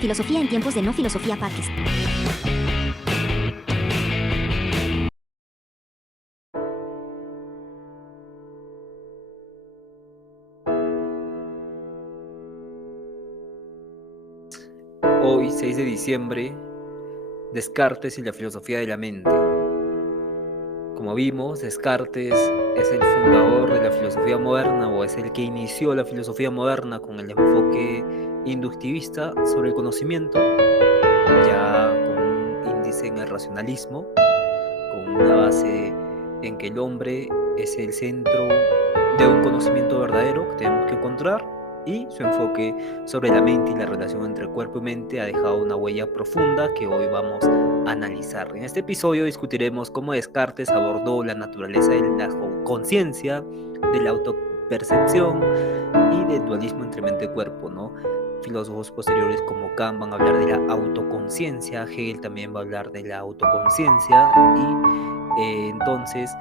Filosofía en tiempos de no filosofía Parques. Hoy, 6 de diciembre, Descartes y la filosofía de la mente. Como vimos, Descartes es el fundador de la filosofía moderna o es el que inició la filosofía moderna con el enfoque inductivista sobre el conocimiento, ya con un índice en el racionalismo, con una base en que el hombre es el centro de un conocimiento verdadero que tenemos que encontrar, y su enfoque sobre la mente y la relación entre cuerpo y mente ha dejado una huella profunda que hoy vamos a analizar. En este episodio discutiremos cómo Descartes abordó la naturaleza de la conciencia, de la autopercepción y del dualismo entre mente y cuerpo, ¿no? Filósofos posteriores como Kant van a hablar de la autoconciencia, Hegel también va a hablar de la autoconciencia y entonces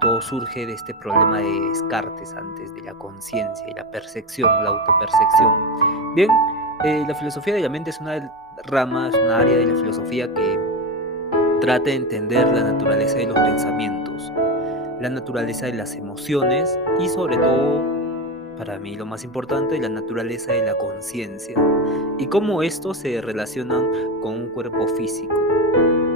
todo surge de este problema de Descartes antes de la conciencia y la percepción, la autopercepción. Bien, la filosofía de la mente es una rama, es una área de la filosofía que trata de entender la naturaleza de los pensamientos, la naturaleza de las emociones y sobre todo, para mí lo más importante, la naturaleza de la conciencia y cómo estos se relacionan con un cuerpo físico.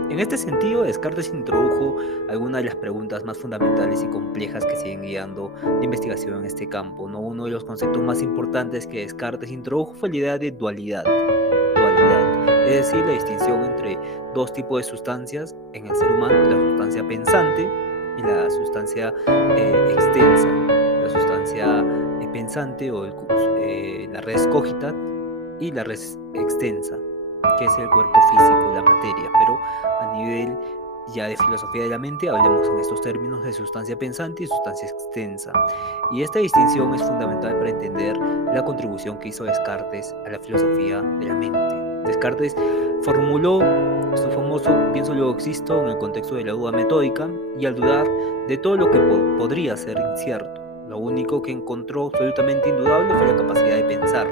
En este sentido, Descartes introdujo algunas de las preguntas más fundamentales y complejas que siguen guiando la investigación en este campo, ¿no? Uno de los conceptos más importantes que Descartes introdujo fue la idea de dualidad, es decir, la distinción entre dos tipos de sustancias en el ser humano: la sustancia pensante y la sustancia extensa. La sustancia pensante o la res cogita y la res extensa, que es el cuerpo físico, la materia. Pero a nivel ya de filosofía de la mente, hablemos en estos términos de sustancia pensante y sustancia extensa. Y esta distinción es fundamental para entender la contribución que hizo Descartes a la filosofía de la mente. Descartes formuló su famoso pienso luego existo en el contexto de la duda metódica, y al dudar de todo lo que podría ser incierto, lo único que encontró absolutamente indudable fue la capacidad de pensar.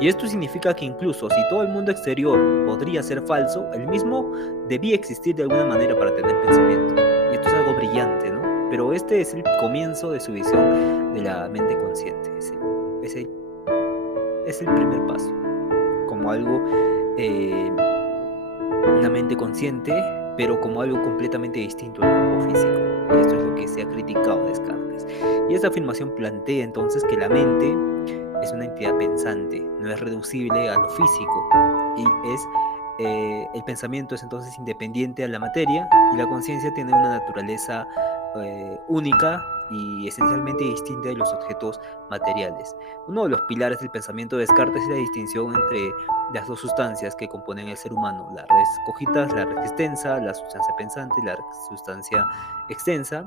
Y esto significa que incluso si todo el mundo exterior podría ser falso, el mismo debía existir de alguna manera para tener pensamientos. Y esto es algo brillante, ¿no? Pero este es el comienzo de su visión de la mente consciente. Es el primer paso, como algo, una mente consciente, pero como algo completamente distinto al cuerpo físico. Y esto es lo que se ha criticado de Descartes. Y esta afirmación plantea entonces que la mente es una entidad pensante, no es reducible a lo físico, y el pensamiento es entonces independiente a la materia, y la conciencia tiene una naturaleza única y esencialmente distinta de los objetos materiales. Uno de los pilares del pensamiento de Descartes es la distinción entre las dos sustancias que componen el ser humano: la res cogitas, la res extensa, la sustancia pensante y la sustancia extensa,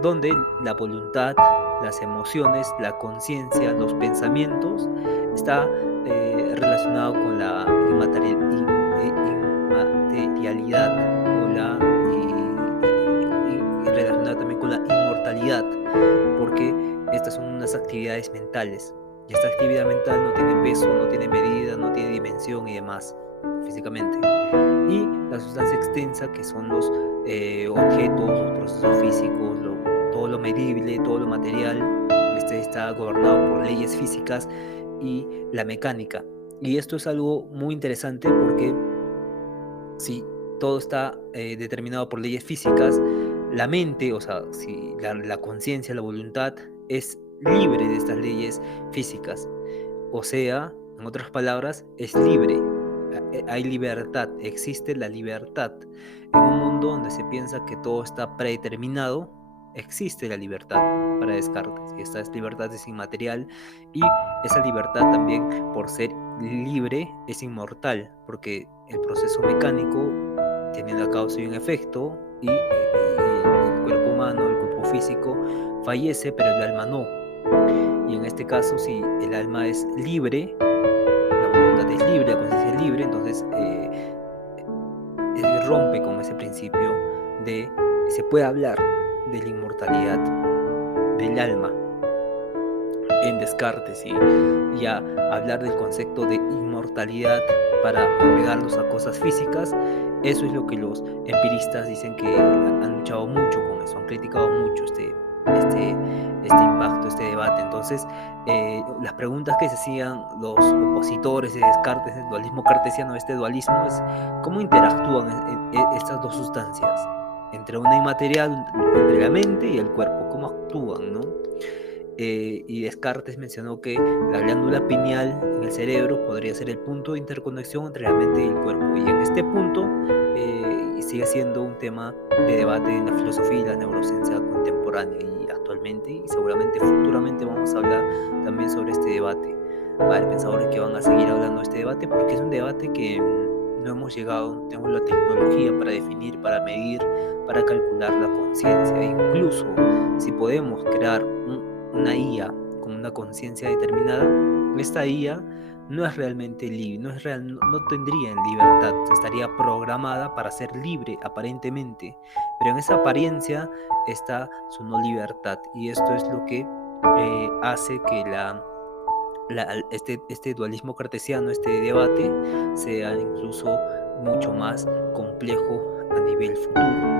donde la voluntad, las emociones, la conciencia, los pensamientos está relacionado con la inmaterialidad o y relacionado también con la inmortalidad, porque estas son unas actividades mentales, y esta actividad mental no tiene peso, no tiene medida, no tiene dimensión y demás físicamente. Y la sustancia extensa, que son los objetos, los procesos físicos, todo lo medible, todo lo material, está gobernado por leyes físicas y la mecánica. Y esto es algo muy interesante porque si todo está determinado por leyes físicas, la mente, o sea, si la conciencia, la voluntad, es libre de estas leyes físicas. O sea, en otras palabras, es libre. Hay libertad, existe la libertad. En un mundo donde se piensa que todo está predeterminado, existe la libertad para Descartes. Y esta libertad es inmaterial, y esa libertad también, por ser libre, es inmortal, porque el proceso mecánico tiene una causa y un efecto, y el cuerpo humano, el cuerpo físico, fallece, pero el alma no. Y en este caso, si el alma es libre, la voluntad es libre, la conciencia es libre, entonces rompe con ese principio se puede hablar de la inmortalidad del alma. en Descartes y ya hablar del concepto de inmortalidad para agregarlos a cosas físicas, eso es lo que los empiristas dicen que han luchado mucho con eso, han criticado mucho este, este impacto, este debate. Entonces, las preguntas que se hacían los opositores de Descartes, el dualismo cartesiano, este dualismo, es cómo interactúan estas dos sustancias entre una inmaterial, entre la mente y el cuerpo, cómo actúan, ¿no? Y Descartes mencionó que la glándula pineal en el cerebro podría ser el punto de interconexión entre la mente y el cuerpo. Y en este punto sigue siendo un tema de debate en la filosofía y la neurociencia contemporánea y actualmente, y seguramente futuramente vamos a hablar también sobre este debate. Vale, pensadores que van a seguir hablando de este debate porque es un debate que no hemos llegado, no tenemos la tecnología para definir, para medir, para calcular la conciencia. Incluso si podemos crear una IA con una conciencia determinada, esta IA no es realmente libre, no tendría libertad, estaría programada para ser libre aparentemente, pero en esa apariencia está su no libertad, y esto es lo que hace que este dualismo cartesiano, este debate, sea incluso mucho más complejo a nivel futuro.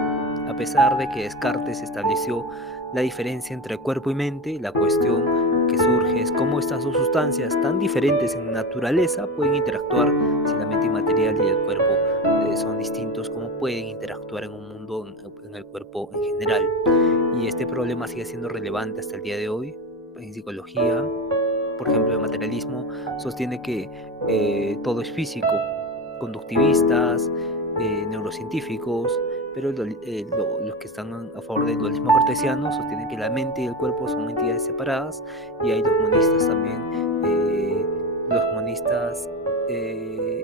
A pesar de que Descartes estableció la diferencia entre cuerpo y mente, la cuestión que surge es cómo estas dos sustancias tan diferentes en naturaleza pueden interactuar si la mente inmaterial y el cuerpo son distintos, cómo pueden interactuar en un mundo, en el cuerpo en general. Y este problema sigue siendo relevante hasta el día de hoy. En psicología, por ejemplo, el materialismo sostiene que todo es físico, conductivistas, neurocientíficos, pero los que están a favor del dualismo cartesiano sostienen que la mente y el cuerpo son entidades separadas, y hay los monistas también, los monistas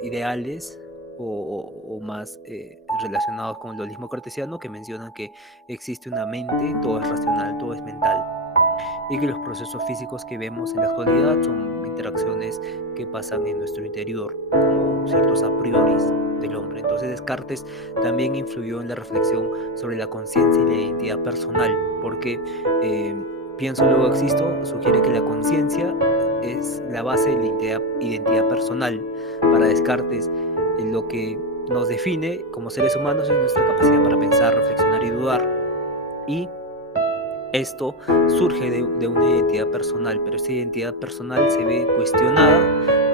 ideales o más relacionados con el dualismo cartesiano, que mencionan que existe una mente, todo es racional, todo es mental, y que los procesos físicos que vemos en la actualidad son interacciones que pasan en nuestro interior, como ciertos a priori del hombre. Entonces Descartes también influyó en la reflexión sobre la conciencia y la identidad personal, porque pienso luego existo sugiere que la conciencia es la base de la identidad personal. Para Descartes, lo que nos define como seres humanos es nuestra capacidad para pensar, reflexionar y dudar, y esto surge de una identidad personal, pero esa identidad personal se ve cuestionada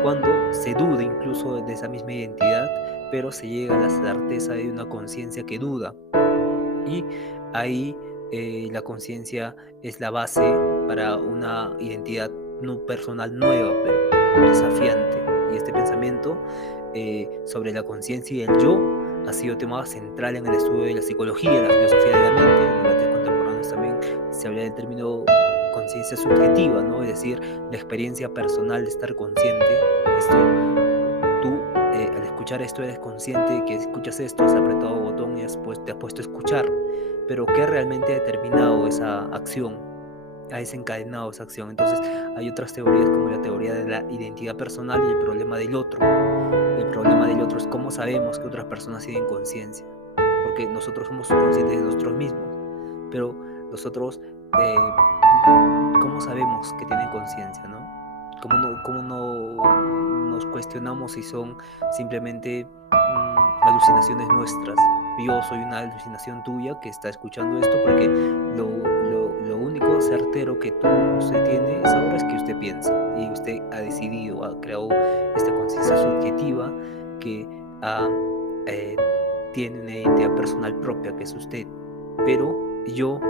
cuando se duda incluso de esa misma identidad, pero se llega a la certeza de una conciencia que duda. Y ahí la conciencia es la base para una identidad no personal nueva, pero desafiante. Y este pensamiento sobre la conciencia y el yo ha sido tema central en el estudio de la psicología, la filosofía de la mente. En debates contemporáneos también se habla del término conciencia subjetiva, ¿no? Es decir, la experiencia personal de estar consciente. Esto, tú al escuchar esto eres consciente que escuchas esto, has apretado botón y te has puesto a escuchar, pero ¿qué realmente ha determinado esa acción? Ha desencadenado esa acción. Entonces hay otras teorías como la teoría de la identidad personal y el problema del otro. El problema del otro es cómo sabemos que otras personas tienen conciencia, porque nosotros somos conscientes de nosotros mismos, pero nosotros, ¿cómo sabemos que tienen conciencia, no? ¿Cómo no nos cuestionamos si son simplemente alucinaciones nuestras? Yo soy una alucinación tuya que está escuchando esto, porque lo único certero que usted tiene es ahora es que usted piensa, y usted ha decidido, ha creado esta conciencia subjetiva que tiene una identidad personal propia, que es usted. Pero yo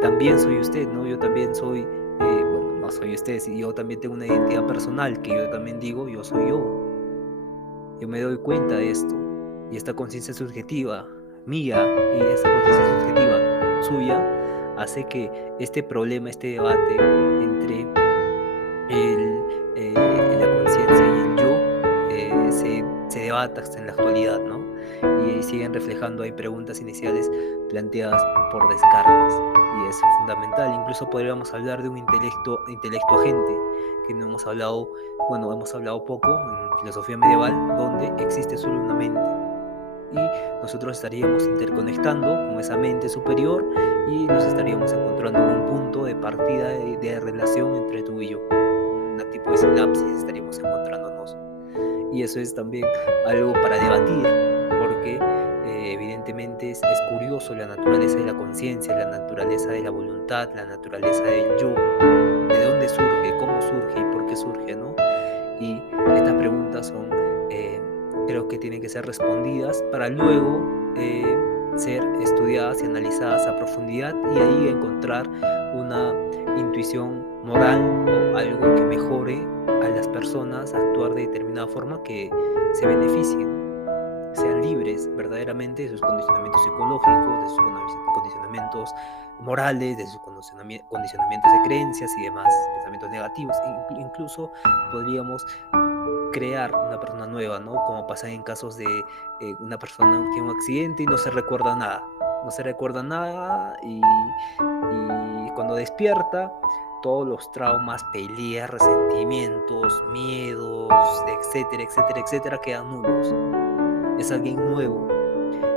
también soy usted, ¿no? Yo también soy, bueno, no soy usted, yo también tengo una identidad personal, que yo también digo, yo soy yo. Yo me doy cuenta de esto, y esta conciencia subjetiva mía y esta conciencia subjetiva suya hace que este problema, este debate entre la conciencia y el yo se debata hasta en la actualidad, ¿no? Y siguen reflejando ahí preguntas iniciales planteadas por Descartes, y es fundamental. Incluso podríamos hablar de un intelecto agente, que no hemos hablado, bueno, hemos hablado poco en filosofía medieval, donde existe solo una mente, y nosotros estaríamos interconectando con esa mente superior, y nos estaríamos encontrando en un punto de partida de relación entre tú y yo. Un tipo de sinapsis estaríamos encontrándonos. Y eso es también algo para debatir, porque evidentemente es curioso la naturaleza de la conciencia, la naturaleza de la voluntad, la naturaleza del yo, de dónde surge, cómo surge y por qué surge, ¿no? Y estas preguntas son, creo que tienen que ser respondidas para luego ser estudiadas y analizadas a profundidad y ahí encontrar una intuición moral o algo que mejore a las personas a actuar de determinada forma que se beneficien, sean libres verdaderamente de sus condicionamientos psicológicos, de sus condicionamientos morales, de sus condicionamientos de creencias y demás, pensamientos negativos. Incluso podríamos crear una persona nueva, ¿no? Como pasa en casos de una persona que tiene un accidente y no se recuerda nada. No se recuerda nada y cuando despierta, todos los traumas, peleas, resentimientos, miedos, etcétera, etcétera, etcétera, quedan nulos. Es alguien nuevo.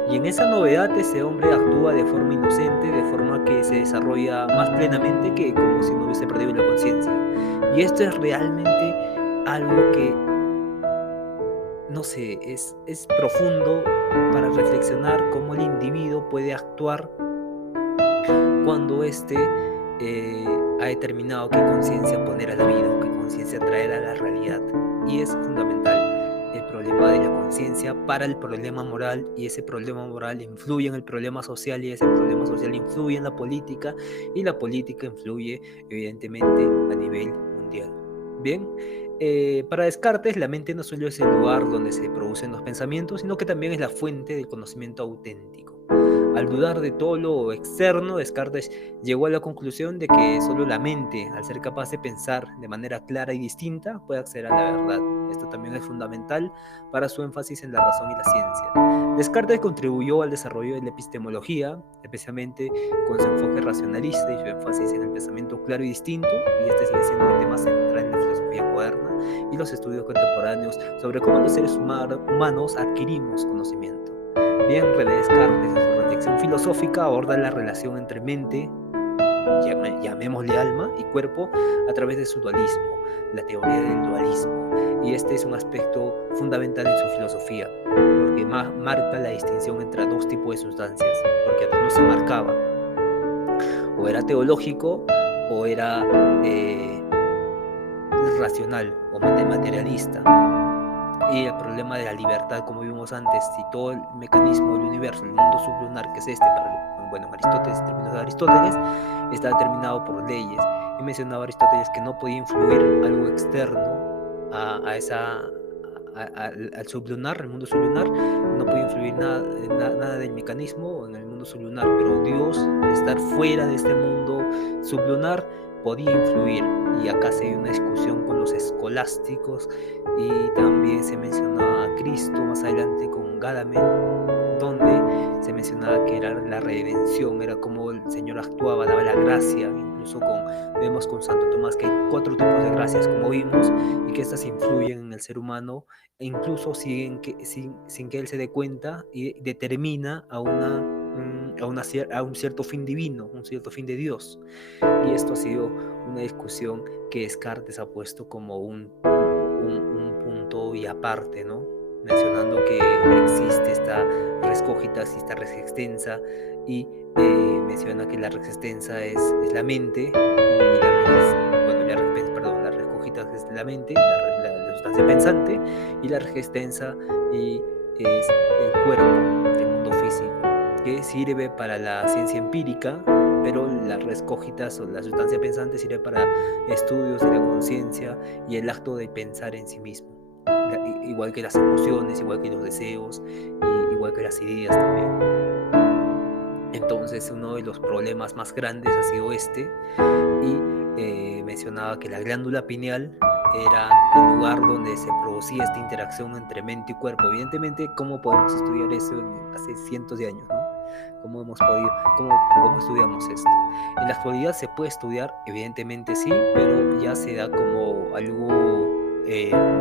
Y en esa novedad ese hombre actúa de forma inocente, de forma que se desarrolla más plenamente que como si no hubiese perdido la conciencia. Y esto es realmente algo que, no sé, es profundo para reflexionar cómo el individuo puede actuar cuando ha determinado qué conciencia poner a la vida o qué conciencia traer a la realidad. Y es fundamental el problema de la conciencia para el problema moral, y ese problema moral influye en el problema social, y ese problema social influye en la política, y la política influye evidentemente a nivel mundial. Bien, para Descartes la mente no solo es el lugar donde se producen los pensamientos, sino que también es la fuente del conocimiento auténtico. Al dudar de todo lo externo, Descartes llegó a la conclusión de que solo la mente, al ser capaz de pensar de manera clara y distinta, puede acceder a la verdad. Esto también es fundamental para su énfasis en la razón y la ciencia. Descartes contribuyó al desarrollo de la epistemología, especialmente con su enfoque racionalista y su énfasis en el pensamiento claro y distinto, y este sigue siendo el tema central en la filosofía moderna y los estudios contemporáneos sobre cómo los seres humanos adquirimos conocimiento. Bien, René Descartes, en su reflexión filosófica, aborda la relación entre mente, llamémosle alma, y cuerpo a través de su dualismo, la teoría del dualismo. Y este es un aspecto fundamental en su filosofía, porque marca la distinción entre dos tipos de sustancias, porque antes no se marcaba, o era teológico o era racional o materialista. Y el problema de la libertad, como vimos antes, si todo el mecanismo del universo, el mundo sublunar, que es en Aristóteles, en términos de Aristóteles, está determinado por leyes. Y mencionaba Aristóteles que no podía influir algo externo al sublunar, el mundo sublunar, no podía influir nada del mecanismo en el mundo sublunar, pero Dios, al estar fuera de este mundo sublunar, podía influir. Y acá se dio una discusión con los escolásticos, y también se mencionaba a Cristo más adelante con Gadamer, donde se mencionaba que era la redención, era como el Señor actuaba, daba la gracia. Incluso vemos con Santo Tomás que hay 4 tipos de gracias, como vimos, y que estas influyen en el ser humano, e incluso sin que él se dé cuenta, y determina a un cierto fin divino, un cierto fin de Dios. Y esto ha sido una discusión que Descartes ha puesto como un punto y aparte, ¿no? Mencionando que existe esta res cogitans y esta res extensa, y menciona que la res extensa es la mente, y la res cogitans es la mente, la sustancia pensante, y la res extensa es el cuerpo, el mundo físico, que sirve para la ciencia empírica, pero la res cogitans o la sustancia pensante sirve para estudios de la conciencia y el acto de pensar en sí mismo, igual que las emociones, igual que los deseos, y igual que las ideas también. Entonces uno de los problemas más grandes ha sido y mencionaba que la glándula pineal era el lugar donde se producía esta interacción entre mente y cuerpo. Evidentemente, ¿cómo podemos estudiar eso hace cientos de años, ¿no? ¿Cómo estudiamos esto? En la actualidad se puede estudiar, evidentemente sí, pero ya se da como algo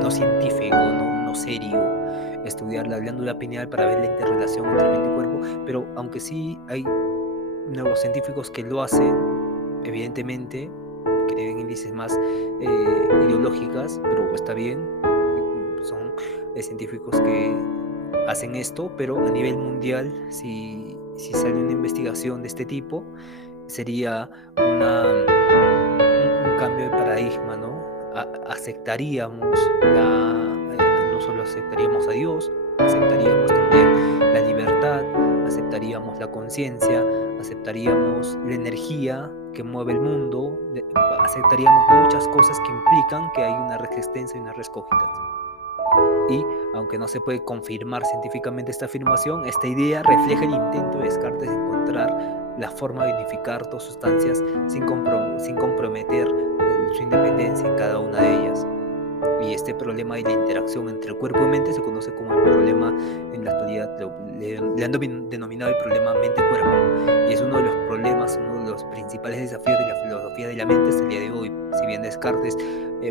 no científico, no serio, estudiar la glándula pineal para ver la interrelación entre mente y cuerpo. Pero aunque sí hay neurocientíficos que lo hacen, evidentemente, que tienen índices más ideológicas, pero está bien, son científicos que hacen esto, pero a nivel mundial, si sale una investigación de este tipo, sería un cambio de paradigma, ¿no? Aceptaríamos no solo aceptaríamos a Dios, aceptaríamos también la libertad, aceptaríamos la conciencia, aceptaríamos la energía que mueve el mundo, aceptaríamos muchas cosas que implican que hay una resistencia y una res cogitans. Y aunque no se puede confirmar científicamente esta afirmación, esta idea refleja el intento de Descartes de encontrar la forma de unificar dos sustancias sin comprometer su independencia en cada una de ellas. Y este problema de la interacción entre cuerpo y mente se conoce como el problema, en la actualidad le han denominado el problema mente-cuerpo, y es uno de los problemas, uno de los principales desafíos de la filosofía de la mente hasta el día de hoy. Si bien Descartes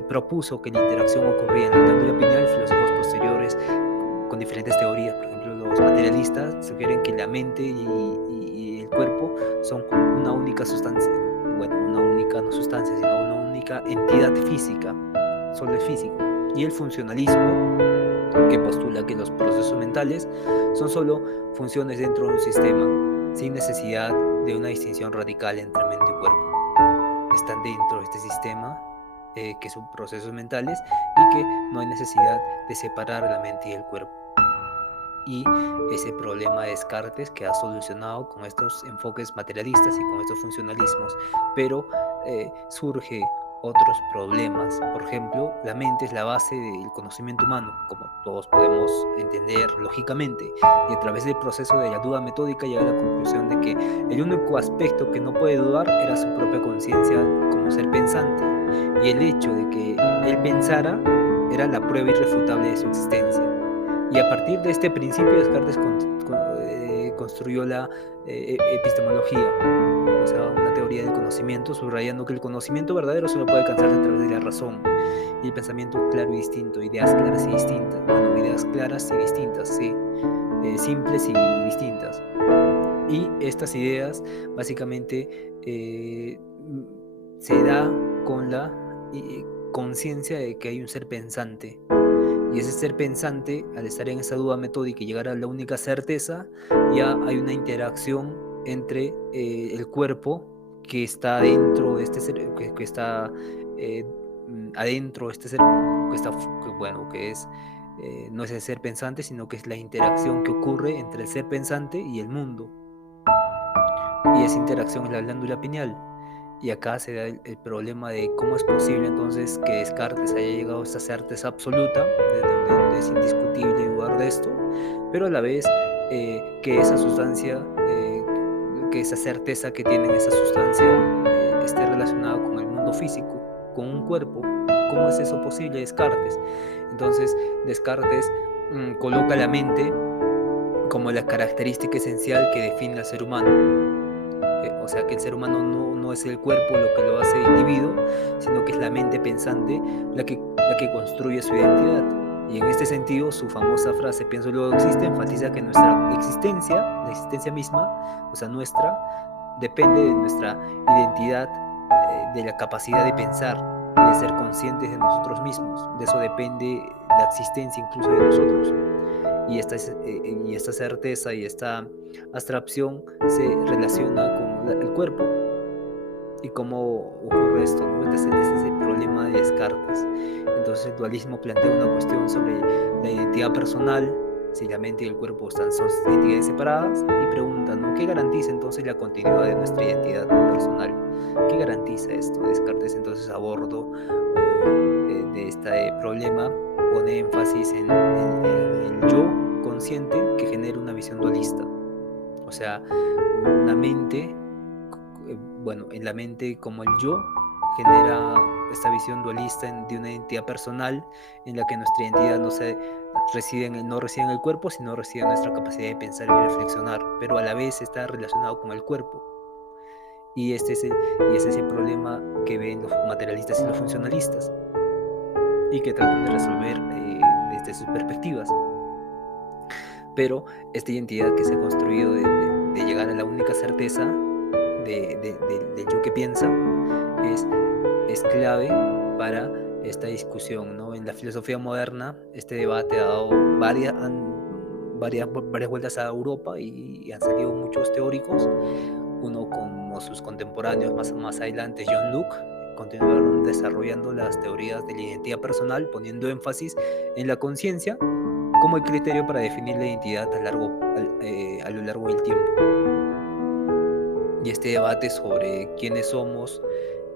propuso que la interacción ocurría en la glándula pineal, filósofos posteriores con diferentes teorías, por ejemplo los materialistas, sugieren que la mente y el cuerpo son una única sustancia, bueno, una única no sustancia, sino una única entidad física, solo es físico. Y el funcionalismo, que postula que los procesos mentales son solo funciones dentro de un sistema, sin necesidad de una distinción radical entre mente y cuerpo. Están dentro de este sistema, que son procesos mentales, y que no hay necesidad de separar la mente y el cuerpo. Y ese problema de Descartes que ha solucionado con estos enfoques materialistas y con estos funcionalismos, pero surge otros problemas. Por ejemplo, la mente es la base del conocimiento humano, como todos podemos entender lógicamente, y a través del proceso de la duda metódica llega a la conclusión de que el único aspecto que no puede dudar era su propia conciencia como ser pensante, y el hecho de que él pensara era la prueba irrefutable de su existencia. Y a partir de este principio, Descartes construyó la epistemología, o sea, una teoría del conocimiento, subrayando que el conocimiento verdadero solo puede alcanzarse a través de la razón y el pensamiento claro y distinto, ideas claras y distintas, bueno, ideas claras y distintas, sí, simples y distintas. Y estas ideas básicamente se da con la conciencia de que hay un ser pensante. Y ese ser pensante, al estar en esa duda metódica y llegar a la única certeza, ya hay una interacción entre el cuerpo que está adentro de este ser, que está adentro de este ser, que es no es el ser pensante, sino que es la interacción que ocurre entre el ser pensante y el mundo. Y esa interacción es la glándula pineal. Y acá se da el problema de cómo es posible entonces que Descartes haya llegado a esta certeza absoluta, de donde es indiscutible dudar de esto, pero a la vez que esa sustancia, que esa certeza que tiene esa sustancia esté relacionada con el mundo físico, con un cuerpo. ¿Cómo es eso posible, Descartes? Entonces Descartes coloca la mente como la característica esencial que define al ser humano. O sea, que el ser humano no es el cuerpo lo que lo hace individuo, sino que es la mente pensante la que construye su identidad. Y en este sentido, su famosa frase "pienso luego existe" enfatiza que nuestra existencia, la existencia misma, o sea, nuestra, depende de nuestra identidad, de la capacidad de pensar y de ser conscientes de nosotros mismos. De eso depende la existencia incluso de nosotros. Y esta certeza y esta abstracción se relaciona con el cuerpo. ¿Y cómo ocurre esto, ¿no? Este es el problema de Descartes. Entonces el dualismo plantea una cuestión sobre la identidad personal, si la mente y el cuerpo son entidades separadas, y pregunta, ¿no? ¿Qué garantiza entonces la continuidad de nuestra identidad personal? ¿Qué garantiza esto? Descartes entonces a bordo de este problema pone énfasis en el yo consciente que genera una visión dualista. O sea, una mente, en la mente como el yo genera esta visión dualista de una identidad personal en la que nuestra identidad no reside en el cuerpo, sino reside en nuestra capacidad de pensar y reflexionar, pero a la vez está relacionado con el cuerpo. Y ese es el problema que ven los materialistas y los funcionalistas y que tratan de resolver desde sus perspectivas. Pero esta identidad que se ha construido de llegar a la única certeza del yo que piensa es clave para esta discusión, ¿no? En la filosofía moderna, este debate ha dado varias vueltas a Europa y han salido muchos teóricos, uno como sus contemporáneos más adelante, John Locke, continuaron desarrollando las teorías de la identidad personal, poniendo énfasis en la conciencia como el criterio para definir la identidad a lo largo del tiempo. Y este debate sobre quiénes somos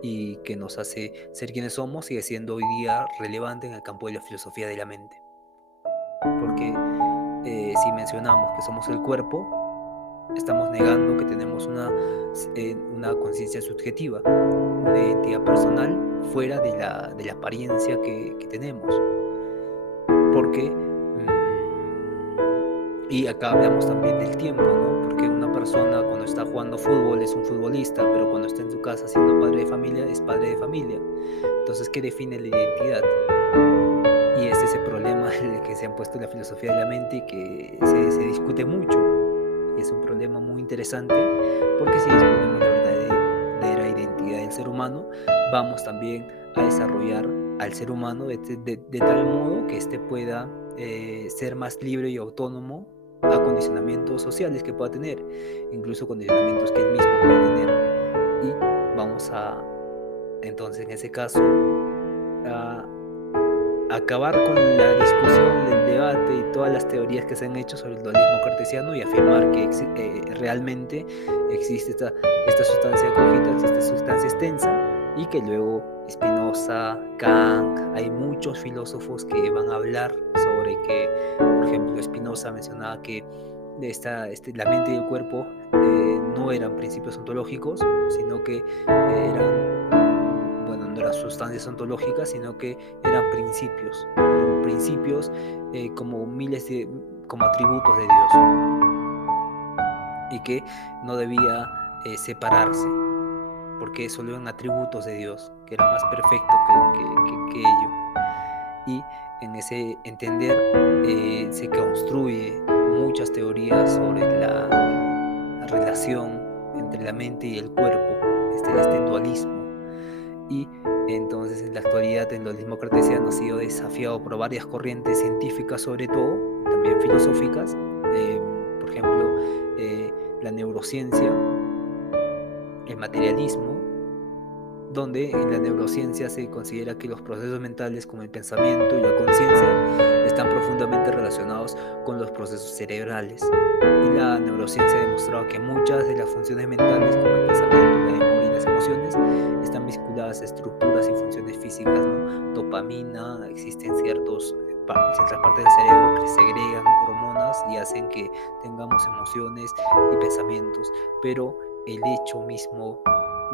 y qué nos hace ser quienes somos sigue siendo hoy día relevante en el campo de la filosofía de la mente. Porque si mencionamos que somos el cuerpo, estamos negando que tenemos una conciencia subjetiva, una identidad personal fuera de la apariencia que tenemos. Porque, y acá hablamos también del tiempo, ¿no? Porque una persona cuando está jugando fútbol es un futbolista, pero cuando está en su casa siendo padre de familia, es padre de familia. Entonces, ¿qué define la identidad? Y este es el problema en el que se han puesto la filosofía de la mente y que se discute mucho. Y es un problema muy interesante porque si discutimos la verdadera identidad del ser humano, vamos también a desarrollar al ser humano de tal modo que éste pueda ser más libre y autónomo a condicionamientos sociales que pueda tener, incluso condicionamientos que él mismo pueda tener. Y vamos a, entonces en ese caso, a acabar con la discusión del debate y todas las teorías que se han hecho sobre el dualismo cartesiano y afirmar que realmente existe esta sustancia cogita, existe esta sustancia extensa, y que luego Spinoza, Kant, hay muchos filósofos que van a hablar sobre que, por ejemplo, Spinoza mencionaba que la mente y el cuerpo no eran principios ontológicos, sino que no eran sustancias ontológicas, sino que eran principios como atributos de Dios, y que no debía separarse, porque solo eran atributos de Dios, que era más perfecto que ello. Y en ese entender se construye muchas teorías sobre la relación entre la mente y el cuerpo, este dualismo. Y entonces en la actualidad el dualismo cartesiano ha sido desafiado por varias corrientes científicas, sobre todo, también filosóficas, por ejemplo, la neurociencia, el materialismo, donde en la neurociencia se considera que los procesos mentales como el pensamiento y la conciencia están profundamente relacionados con los procesos cerebrales. Y la neurociencia ha demostrado que muchas de las funciones mentales como el pensamiento, la memoria y las emociones están vinculadas a estructuras y funciones físicas, ¿no? Dopamina, existen ciertas partes del cerebro que segregan hormonas y hacen que tengamos emociones y pensamientos, pero el hecho mismo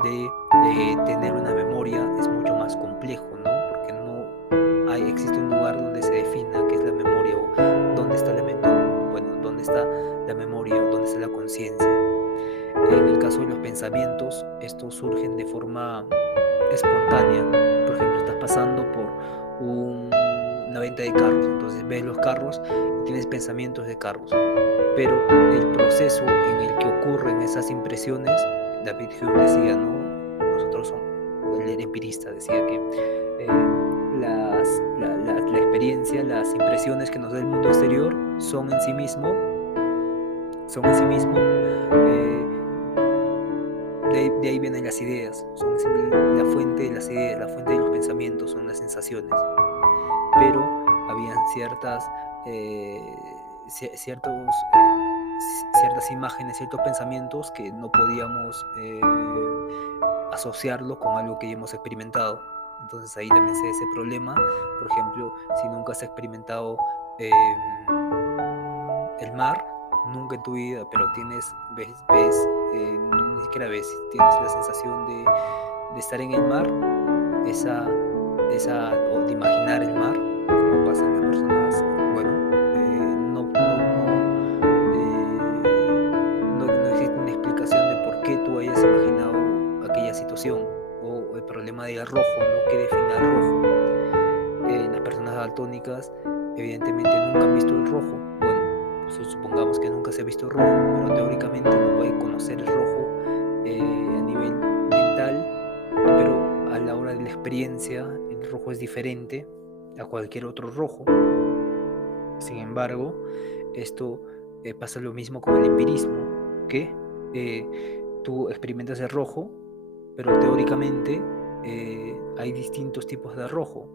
de tener una memoria es mucho más complejo, ¿no? Porque no existe un lugar donde se defina qué es la memoria o dónde está la memoria o dónde está la conciencia. En el caso de los pensamientos, estos surgen de forma espontánea. Por ejemplo, estás pasando por una venta de carros, entonces ves los carros y tienes pensamientos de carros, pero el proceso en el que ocurren esas impresiones, David Hume decía, ¿no? Él era empirista, decía que la experiencia, las impresiones que nos da el mundo exterior son en sí mismo, de ahí vienen las ideas, son la fuente de las ideas, la fuente de los pensamientos, son las sensaciones. Pero habían ciertas imágenes, ciertos pensamientos que no podíamos asociarlo con algo que ya hemos experimentado. Entonces ahí también se da ese problema. Por ejemplo, si nunca has experimentado el mar, nunca en tu vida, pero ni siquiera ves, tienes la sensación de estar en el mar, o de imaginar el mar, como pasa en las personas, no existe una explicación de por qué tú hayas imaginado aquella situación, o el problema del rojo, ¿no? ¿Qué define al rojo? Las personas daltónicas evidentemente nunca han visto el rojo. Bueno, pues supongamos que nunca se ha visto el rojo, pero teóricamente no puede conocer el rojo a la hora de la experiencia, el rojo es diferente a cualquier otro rojo. Sin embargo, esto pasa lo mismo con el empirismo, que tú experimentas el rojo, pero teóricamente hay distintos tipos de rojo.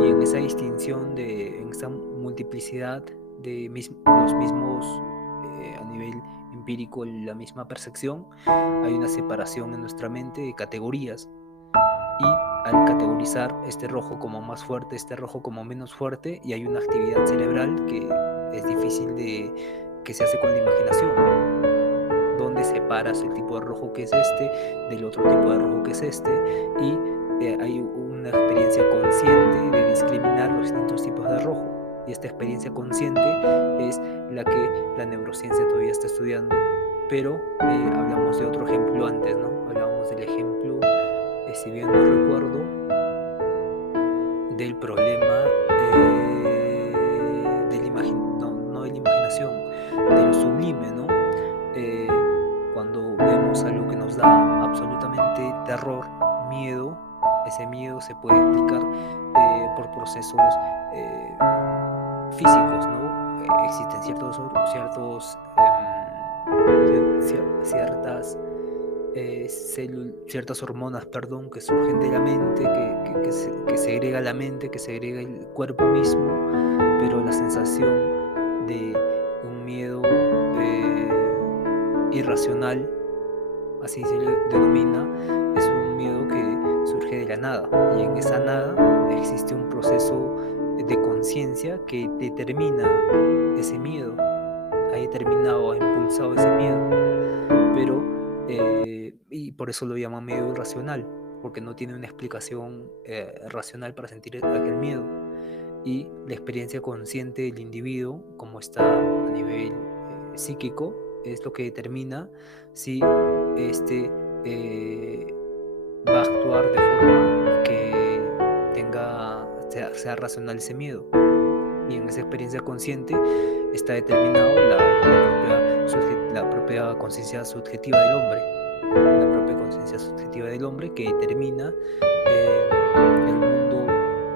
Y en esa distinción, en esa multiplicidad de los mismos, a nivel empírico, la misma percepción, hay una separación en nuestra mente de categorías. Y al categorizar este rojo como más fuerte, este rojo como menos fuerte, y hay una actividad cerebral que es difícil que se hace con la imaginación, donde separas el tipo de rojo que es este del otro tipo de rojo que es este, y hay una experiencia consciente de discriminar los distintos tipos de rojo. Y esta experiencia consciente es la que la neurociencia todavía está estudiando. Pero hablamos de otro ejemplo antes, ¿no? Hablábamos del ejemplo, si bien no recuerdo, del problema no de la imaginación, de lo sublime, ¿no? Cuando vemos algo que nos da absolutamente terror, miedo, ese miedo se puede explicar por procesos físicos, ¿no? Existen ciertas hormonas, que surgen de la mente, que segrega la mente, que segrega el cuerpo mismo, pero la sensación de un miedo irracional, así se le denomina, es un miedo que surge de la nada, y en esa nada existe un proceso de conciencia que determina ese miedo, ha determinado, ha impulsado ese miedo, pero y por eso lo llaman miedo irracional, porque no tiene una explicación racional para sentir aquel miedo. Y la experiencia consciente del individuo, como está a nivel psíquico, es lo que determina si este va a actuar de forma que sea racional ese miedo. Y en esa experiencia consciente está determinado la propia conciencia subjetiva del hombre. La propia conciencia subjetiva del hombre que determina el mundo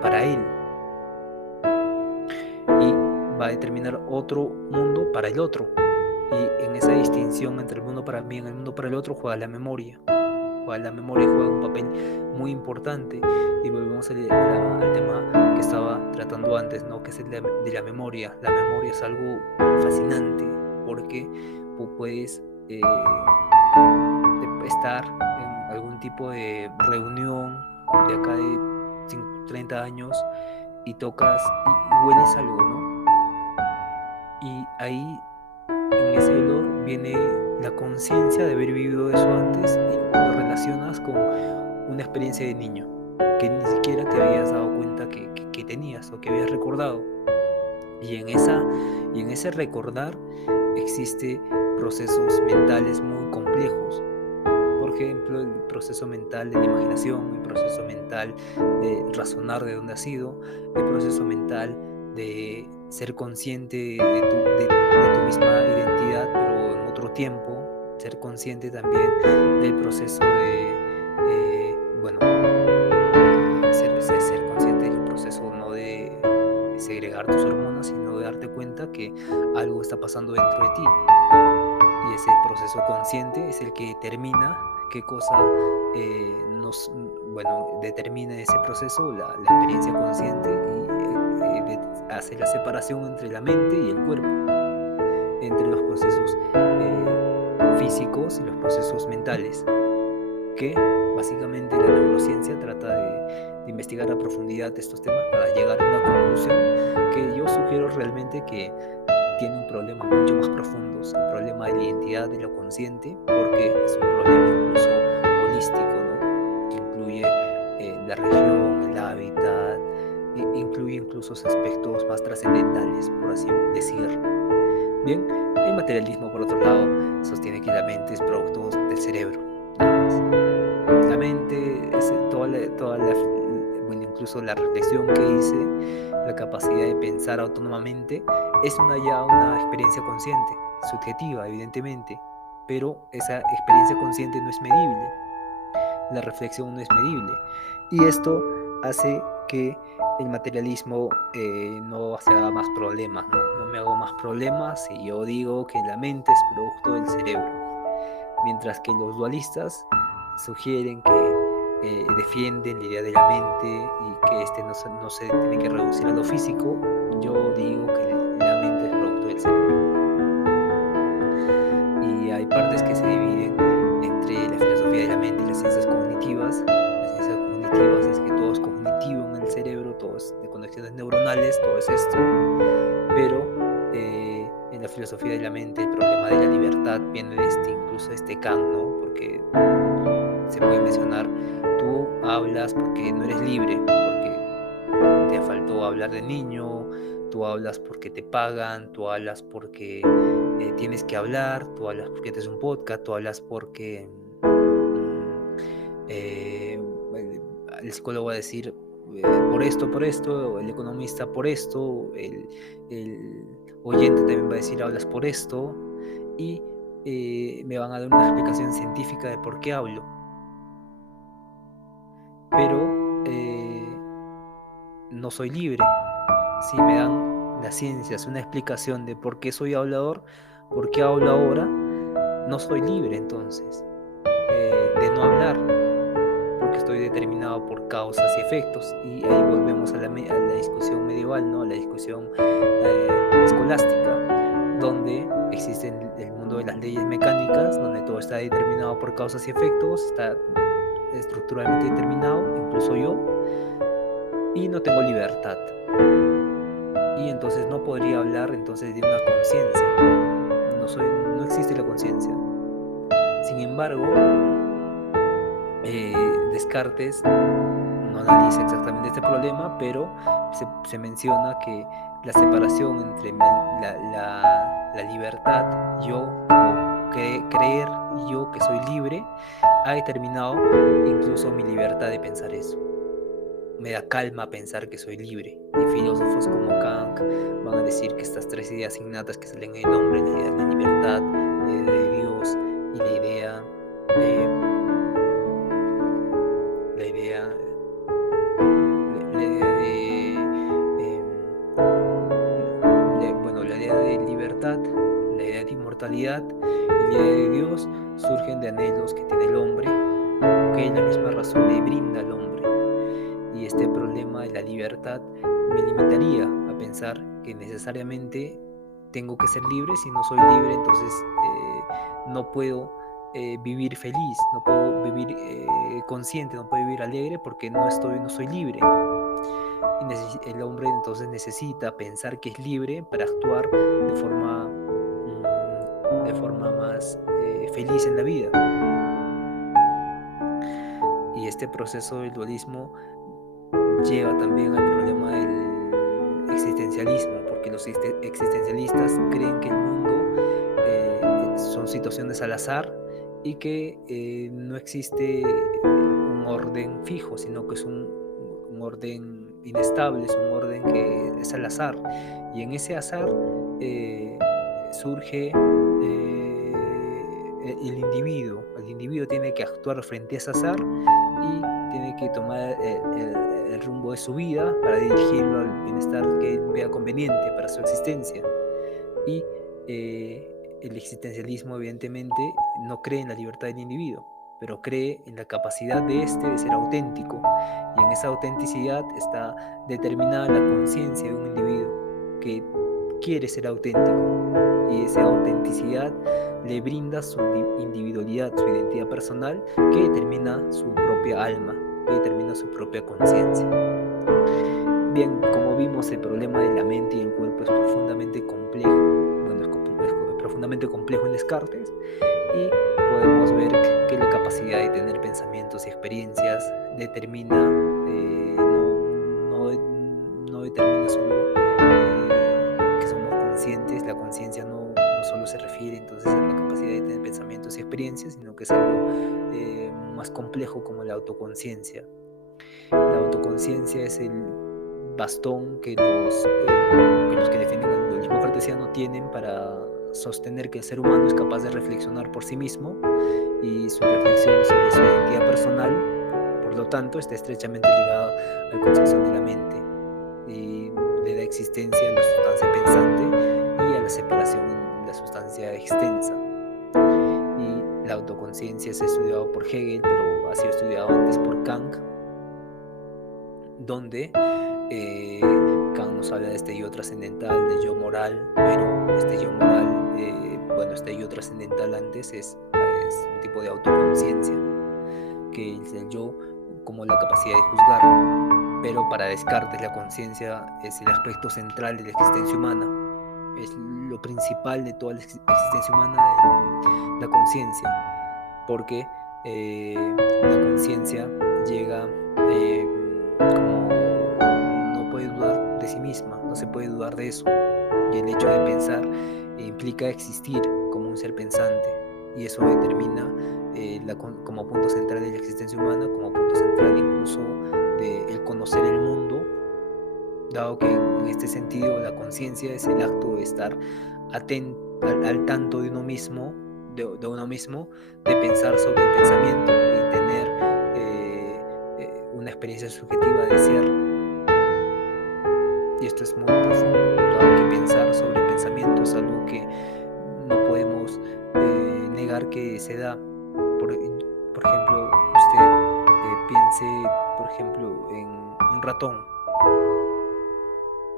para él. Y va a determinar otro mundo para el otro. Y en esa distinción entre el mundo para mí y el mundo para el otro juega la memoria. La memoria juega un papel muy importante, y volvemos al tema que estaba tratando antes, ¿no? Que es el de la memoria. La memoria es algo fascinante, porque puedes estar en algún tipo de reunión de acá de 30 años y tocas y hueles algo, ¿no? Y ahí, en ese olor, viene la conciencia de haber vivido eso antes, y lo relacionas con una experiencia de niño que ni siquiera te habías dado cuenta que tenías o que habías recordado. Y en ese recordar existen procesos mentales muy complejos. Por ejemplo, el proceso mental de la imaginación, el proceso mental de razonar de dónde has sido, el proceso mental de ser consciente de tu misma identidad, pero en otro tiempo, ser consciente también del proceso de, ser consciente del proceso no de segregar tus hormonas, sino de darte cuenta que algo está pasando dentro de ti. Y ese proceso consciente es el que determina qué cosa determina ese proceso, la experiencia consciente, y hace la separación entre la mente y el cuerpo, entre los procesos físicos y los procesos mentales, que básicamente la neurociencia trata de investigar a profundidad estos temas para llegar a una conclusión que yo sugiero realmente que tiene un problema mucho más profundo, el problema de la identidad, de lo consciente, porque es un problema incluso holístico, ¿no? Que incluye la región, el hábitat, incluye incluso aspectos más trascendentales, por así decir. Bien, el materialismo, por otro lado, sostiene que la mente es producto del cerebro, nada más. La mente es incluso la reflexión que hice, la capacidad de pensar autónomamente, es una experiencia consciente, subjetiva, evidentemente, pero esa experiencia consciente no es medible. la reflexión no es medible. Y esto hace que el materialismo no se haga más problemas, ¿no? No me hago más problemas si yo digo que la mente es producto del cerebro. Mientras que los dualistas sugieren que defienden la idea de la mente y que no se tiene que reducir a lo físico, yo digo que la mente es producto del cerebro. Y hay partes que se dividen entre la filosofía de la mente y las ciencias cognitivas. Las ciencias cognitivas es que todo es cognitivo en el cerebro, todo es de conexiones neuronales, todo es esto, pero en la filosofía de la mente el problema de la libertad viene de incluso de Kant, ¿no? Porque se puede mencionar, tú hablas porque no eres libre, porque te faltó hablar de niño, tú hablas porque te pagan, tú hablas porque tienes que hablar, tú hablas porque te es un podcast, tú hablas porque el psicólogo va a decir por esto, el economista por esto, el oyente también va a decir hablas por esto, y me van a dar una explicación científica de por qué hablo. Pero no soy libre. Si me dan las ciencias una explicación de por qué soy hablador, por qué hablo ahora, no soy libre entonces de no hablar, porque estoy determinado por causas y efectos. Y ahí volvemos a la discusión medieval, ¿no? A la discusión escolástica, donde existe el mundo de las leyes mecánicas, donde todo está determinado por causas y efectos, está estructuralmente determinado, incluso yo, y no tengo libertad. Y entonces no podría hablar entonces de una conciencia. No existe la conciencia. Sin embargo, Descartes no analiza exactamente este problema, pero se menciona que la separación entre la libertad, yo como creer, yo que soy libre, ha determinado incluso mi libertad de pensar eso. Me da calma pensar que soy libre. Y filósofos como Kant van a decir que estas tres ideas innatas que salen en el hombre, la idea de la libertad, la idea de Dios y la idea de libertad, la idea de inmortalidad y la idea de Dios surgen de anhelos que tiene el hombre, que la misma razón le brinda al hombre. Y este problema de la libertad me limitaría a pensar que necesariamente tengo que ser libre. Si no soy libre, entonces no puedo vivir feliz, no puedo vivir consciente, no puedo vivir alegre, porque no soy libre. Y el hombre entonces necesita pensar que es libre para actuar de forma más feliz en la vida. Y este proceso del dualismo lleva también al problema del existencialismo, porque los existencialistas creen que el mundo son situaciones al azar y que no existe un orden fijo, sino que es un orden inestable, es un orden que es al azar, y en ese azar surge el individuo. El individuo tiene que actuar frente a ese azar y tiene que tomar el rumbo de su vida para dirigirlo al bienestar que él vea conveniente para su existencia. Y el existencialismo evidentemente no cree en la libertad del individuo, pero cree en la capacidad de ser auténtico, y en esa autenticidad está determinada la conciencia de un individuo que quiere ser auténtico, y esa autenticidad le brinda su individualidad, su identidad personal, que determina su propia alma, que determina su propia conciencia. Bien, como vimos, el problema de la mente y el cuerpo es profundamente complejo. Bueno, es profundamente complejo en Descartes, y podemos ver que la capacidad de tener pensamientos y experiencias determina, no determina solo que somos conscientes. La conciencia no solo se refiere entonces a la capacidad de tener pensamientos y experiencias, sino que es algo más complejo, como la autoconciencia. La autoconciencia es el bastón que los que defienden el dualismo cartesiano tienen para sostener que el ser humano es capaz de reflexionar por sí mismo y su reflexión sobre su identidad personal, por lo tanto, está estrechamente ligado al concepción de la mente y le da existencia a la sustancia pensante y a la separación en la sustancia extensa. Y la autoconciencia es estudiado por Hegel, pero ha sido estudiado antes por Kant, donde Kant nos habla de este yo trascendental, de yo moral, pero este yo moral, este yo trascendental antes es un tipo de autoconciencia, que es el yo como la capacidad de juzgar, pero para Descartes la conciencia es el aspecto central de la existencia humana, es lo principal de toda la existencia humana, la conciencia, porque la conciencia llega como no puede dudar de sí misma, no se puede dudar de eso, y el hecho de pensar implica existir como un ser pensante, y eso determina como punto central de la existencia humana, como punto central incluso de el conocer el mundo, dado que en este sentido la conciencia es el acto de estar al tanto de uno mismo, de uno mismo, de pensar sobre el pensamiento y tener una experiencia subjetiva de ser. Y esto es muy profundo, dado que pensar sobre el pensamiento es algo que no podemos negar que se da. Por ejemplo, usted piense, por ejemplo, en un ratón.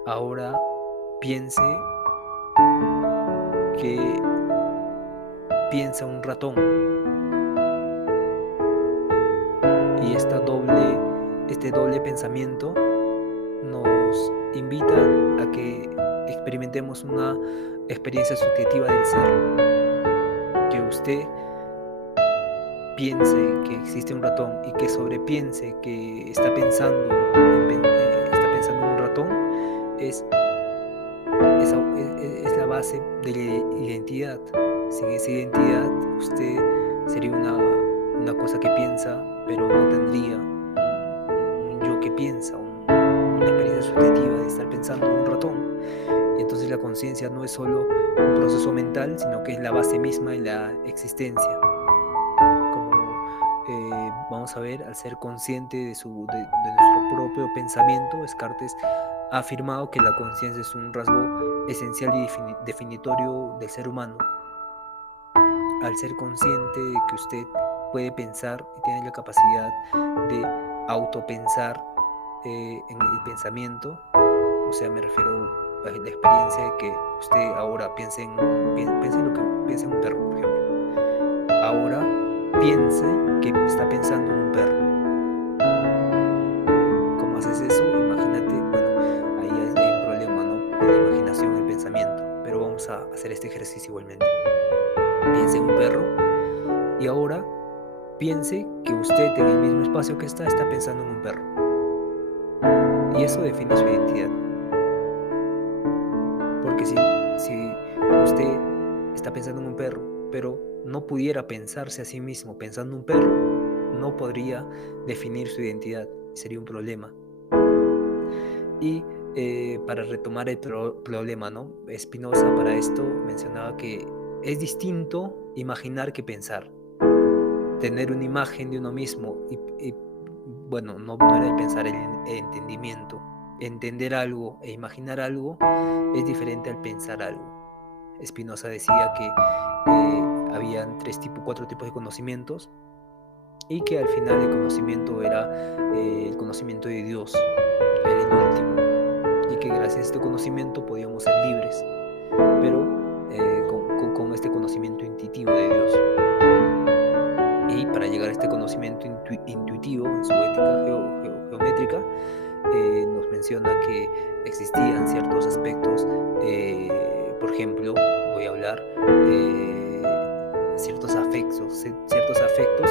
Ahora piense que piensa un ratón. Y este doble pensamiento nos invita a que experimentemos una experiencia subjetiva del ser. Que usted piense que existe un ratón y que sobrepiense que está pensando en un ratón es la base de la identidad. Sin esa identidad usted sería una cosa que piensa, pero no tendría un yo que piensa, una experiencia subjetiva de estar pensando en un ratón. Y entonces la conciencia no es solo un proceso mental, sino que es la base misma de la existencia. Como vamos a ver, al ser consciente de nuestro propio pensamiento, Descartes ha afirmado que la conciencia es un rasgo esencial y definitorio del ser humano. Al ser consciente de que usted puede pensar y tiene la capacidad de autopensar en el pensamiento, o sea, me refiero a la experiencia de que usted ahora piense en un perro, por ejemplo. Ahora piense que está pensando en un perro. ¿Cómo haces eso? Imagínate, bueno, ahí hay un problema, ¿no? De la imaginación, el pensamiento, pero vamos a hacer este ejercicio igualmente. Piense en un perro y ahora piense que usted en el mismo espacio que está pensando en un perro. Y eso define su identidad. Porque si usted está pensando en un perro, pero no pudiera pensarse a sí mismo pensando en un perro, no podría definir su identidad. Sería un problema. Y para retomar el problema, ¿no? Spinoza para esto mencionaba que es distinto imaginar que pensar. Tener una imagen de uno mismo bueno, no era el pensar, el entendimiento. Entender algo e imaginar algo es diferente al pensar algo. Spinoza decía que habían 4 tipos de conocimientos y que al final el conocimiento era el conocimiento de Dios, era el último, y que gracias a este conocimiento podíamos ser libres, pero con este conocimiento intuitivo de Dios. Y para llegar a este conocimiento intuitivo en su ética geométrica, nos menciona que existían ciertos aspectos, por ejemplo, voy a hablar ciertos afectos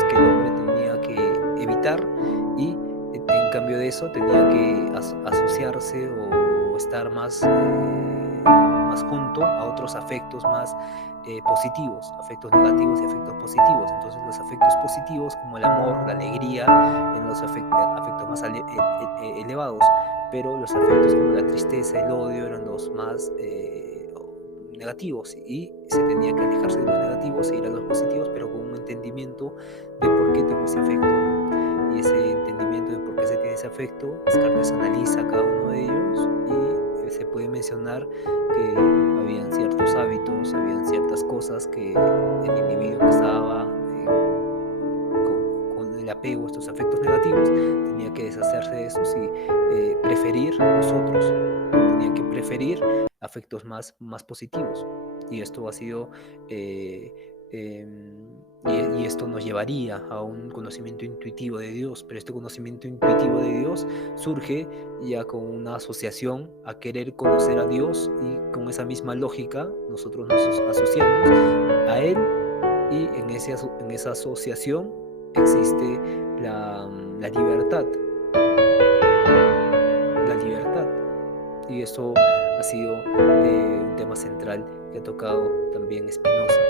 que el hombre tenía que evitar, y en cambio de eso tenía que asociarse o estar más junto a otros afectos más positivos, afectos negativos y afectos positivos. Entonces los afectos positivos, como el amor, la alegría, eran los afectos más elevados, pero los afectos como la tristeza, el odio, eran los más negativos y se tenía que alejarse de los negativos e ir a los positivos, pero con un entendimiento de por qué tengo ese afecto, ¿no? Y ese entendimiento de por qué se tiene ese afecto, Descartes analiza cada uno de ellos y se puede mencionar que habían ciertos hábitos, habían ciertas cosas que el individuo que estaba con el apego a estos afectos negativos tenía que deshacerse de esos y preferir los otros, tenía que preferir afectos más positivos. Y esto ha sido, y esto nos llevaría a un conocimiento intuitivo de Dios, pero este conocimiento intuitivo de Dios surge ya con una asociación a querer conocer a Dios, y con esa misma lógica nosotros nos asociamos a Él, y en esa asociación existe la libertad, la libertad. Y eso ha sido un tema central que ha tocado también Spinoza,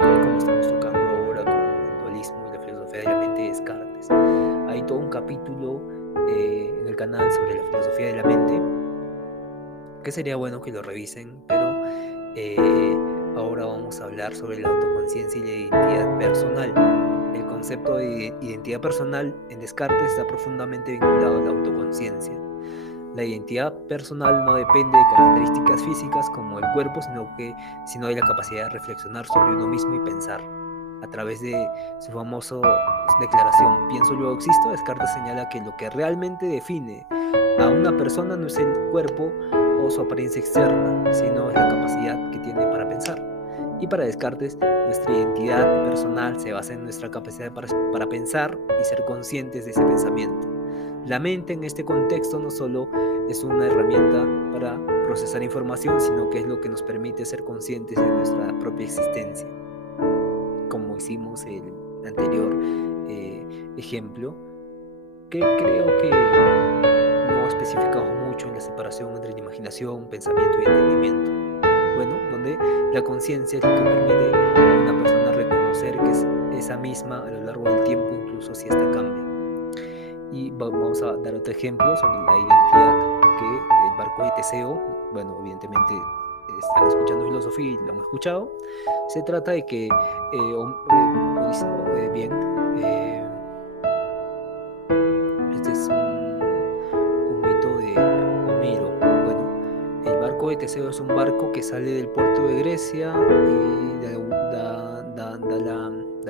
y como estamos tocando ahora con el dualismo y la filosofía de la mente de Descartes. Hay todo un capítulo en el canal sobre la filosofía de la mente, que sería bueno que lo revisen, pero ahora vamos a hablar sobre la autoconciencia y la identidad personal. El concepto de identidad personal en Descartes está profundamente vinculado a la autoconciencia. La identidad personal no depende de características físicas como el cuerpo, sino de la capacidad de reflexionar sobre uno mismo y pensar. A través de su famosa declaración "pienso, luego existo", Descartes señala que lo que realmente define a una persona no es el cuerpo o su apariencia externa, sino es la capacidad que tiene para pensar. Y para Descartes, nuestra identidad personal se basa en nuestra capacidad para pensar y ser conscientes de ese pensamiento. La mente en este contexto no solo es una herramienta para procesar información, sino que es lo que nos permite ser conscientes de nuestra propia existencia. Como hicimos el anterior ejemplo, que creo que no especificamos mucho en la separación entre la imaginación, pensamiento y entendimiento. Bueno, donde la conciencia es lo que permite a una persona reconocer que es esa misma a lo largo del tiempo, incluso si esta cambia. Y vamos a dar otro ejemplo sobre la identidad, que el barco de Teseo, bueno, evidentemente están escuchando filosofía y lo han escuchado. Se trata de que este es un mito de Homero. Bueno, el barco de Teseo es un barco que sale del puerto de Grecia y da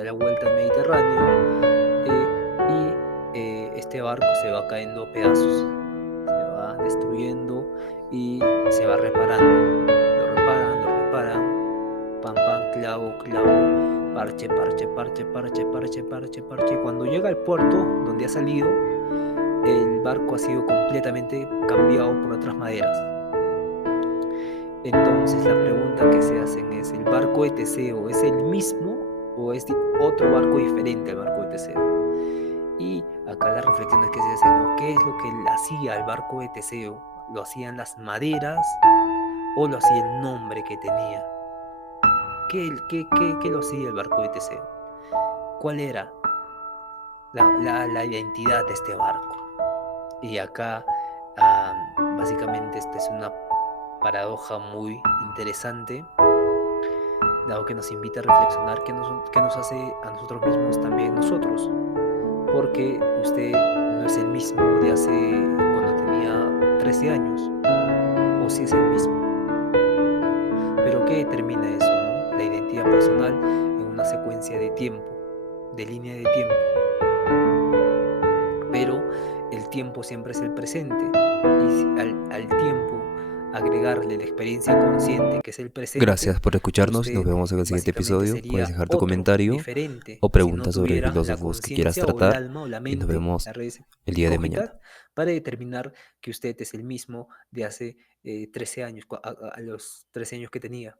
la vuelta al Mediterráneo, este barco se va cayendo a pedazos, se va destruyendo y se va reparando. Lo reparan, pam, pam, clavo, clavo, parche, parche, parche, parche, parche, parche, parche. Cuando llega al puerto donde ha salido, el barco ha sido completamente cambiado por otras maderas. Entonces la pregunta que se hacen es: ¿el barco de Teseo es el mismo o es otro barco diferente al barco de Teseo? Y acá las reflexiones que se hacen, ¿no? ¿Qué es lo que hacía el barco de Teseo? ¿Lo hacían las maderas o lo hacía el nombre que tenía? ¿Qué lo hacía el barco de Teseo? ¿Cuál era la identidad de este barco? Y acá básicamente esta es una paradoja muy interesante, dado que nos invita a reflexionar qué nos hace a nosotros mismos también nosotros. Porque usted no es el mismo de hace cuando tenía 13 años, o si es el mismo. Pero ¿qué determina eso, no? La identidad personal en una secuencia de tiempo, de línea de tiempo. Pero el tiempo siempre es el presente, y al tiempo agregarle la experiencia consciente, que es el presente. Gracias por escucharnos y nos vemos en el siguiente episodio. Puedes dejar tu comentario o preguntas sobre filósofos que quieras tratar y nos vemos el día de mañana. Para determinar que usted es el mismo de hace 13 años, a los 13 años que tenía.